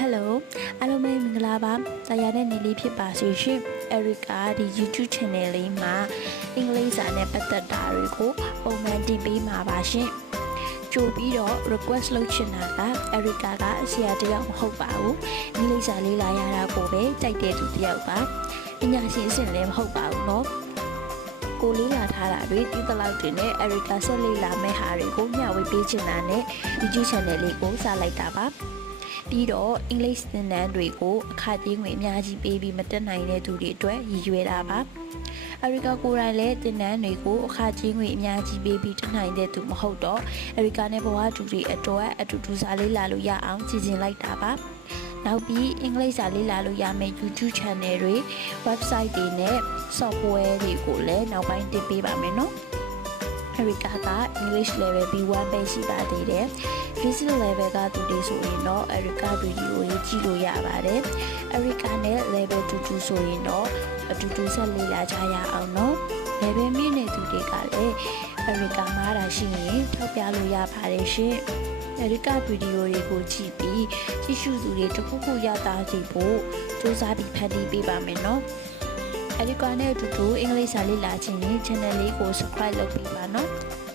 Hello အားလုံးပဲမင်္ဂလာပါတာယာနဲ့နေလေးဖြစ်ပါစေရှင် Erica ဒီ YouTube channel လေးမှာအင်္ဂလိပ်စာနဲ့ပတ်သက်တာတွေကိုပုံမှန်တင်ပေးမှာပါရှင်ကြိုပြီးတော့ request လုပ်ချင်တာက Erica ကဆရာတယောက်မဟုတ်ပါဘူးအင်္ဂလိပ်စာလေးလာရတာကိုပဲကြိုက်တဲ့သူတယောက်ပါပညာရှင်အဆင့်လည်းမဟုတ်ပါဘူးเนาะကိုလေးလာထားတာတွေတိတလောက်တင်နဲ့ Erica ဆက်လေးလာမဲ့ဟာတွေကိုမျှဝေပေးချင်တာနဲ့ YouTube channel လေးကိုစလိုက်တာပါပြီးတော့အင်္ဂလိပ်သင်တန်းတွေကိုအခကြေးငွေအများကြီးပေးပြီးမတက်နိုင်တဲ့သူတွေအတွက်ရည်ရွယ်တာပါအရီကာကိုယ်တိုင်လည်းသင်တန်းတွေကိုအခကြေးငွေအများကြီးပေးပြီးတက်နိုင်တဲ့သူမဟုတ်တော့အရီကာနဲ့ဘဝတူတွေအတွက်အတူတူစာလေးလာလို့ရအောင်စီစဉ်လိုက်တာပါနောက်ပြီးအင်္ဂလိပ်စာလေးလာလို့ရမယ့် YouTube channel တွေ website တွေနဲ့ software တွေကိုလည်းနောက်ပိုင်းတင်ပေးပါမယ်နော်Erica က English level B1 ပဲရှိပါသေးတယ်။ Basic level ကသူတွေဆိုရင်တော့ Erica video ရေးကြည့်လို့ရပါတယ်။ Erica နဲ့ level 2ဆိုရင်တော့အတူတူဆက်လေ့လာကြရအောင်နော်။ level မြင့်နေသူတွေကလည်း Erica မှားတာရှိရင်ထောက်ပြလို့ရပါတယ်ရှင်။ Erica video တွေကိုကြည့်ပြီးကြည့်ရှုသူတွေတစ်ခုခုရတာစီဖို့စူးစမ်းပြီးဖန်တီးပေးပါမယ်နော်။ Erica နဲ့အတူတူအင်္ဂလိပ်စာလေ့လာခြင်းနဲ့ channel လေးကို subscribe လုပ်ပေးပါနော်။